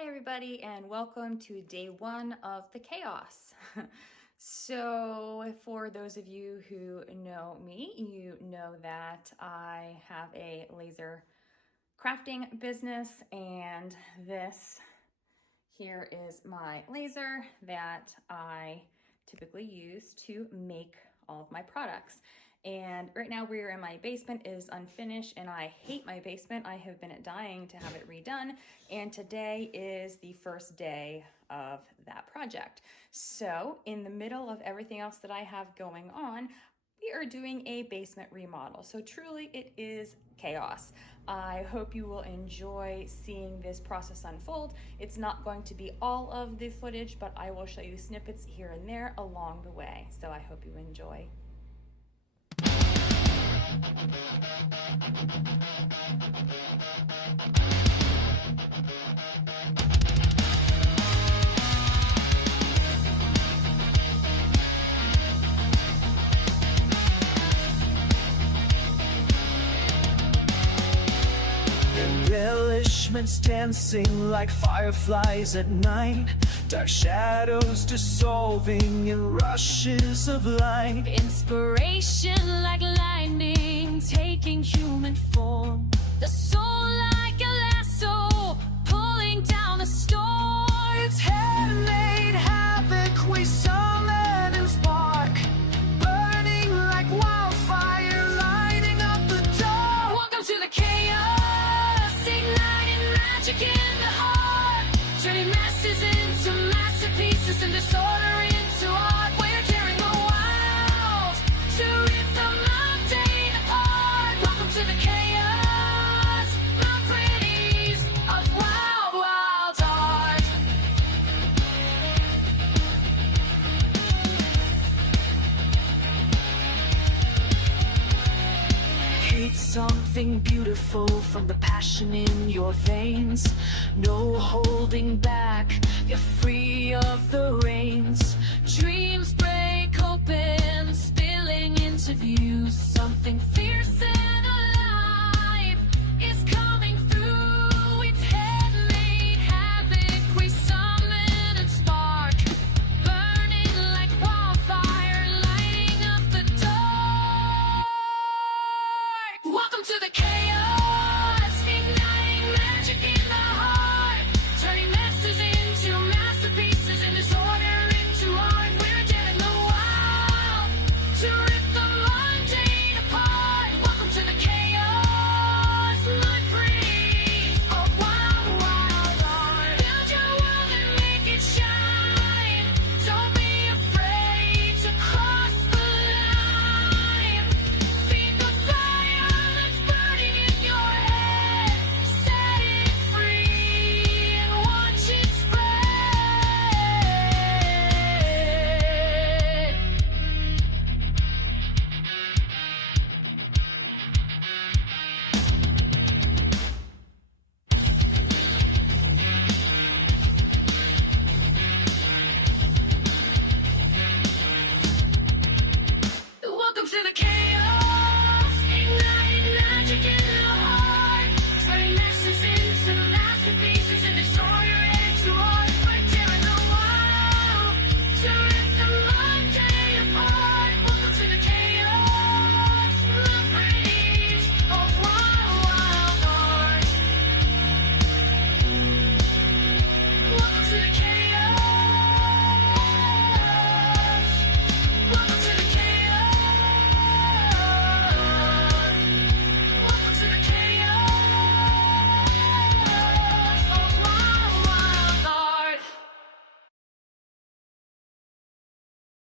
Hi everybody and welcome to day one of the chaos. So for those of you who know me, you know that I have a laser crafting business, and this here is my laser that I typically use to make all of my products. And right now we're in my basement. It is unfinished and I hate my basement. I have been dying to have it redone, and today is the first day of that project. So in the middle of everything else that I have going on, we are doing a basement remodel. So truly it is chaos. I hope you will enjoy seeing this process unfold. It's not going to be all of the footage, but I will show you snippets here and there along the way. So I hope you enjoy. Embellishments dancing like fireflies at night, dark shadows dissolving in rushes of light. Inspiration like lightning taking human form, the soul like a lasso pulling down a storm. It's handmade havoc, we summon and spark, burning like wildfire, lighting up the dark. Welcome to the chaos, igniting magic in the heart, turning masses into masterpieces and disorder into art. We're tearing the wild to rip the mundane apart. Welcome to the chaos, the pretties of wild, wild art. Create something beautiful from the passion in your veins. No holding back, you're free of the reins. Dreams break open, spilling into view, something fierce and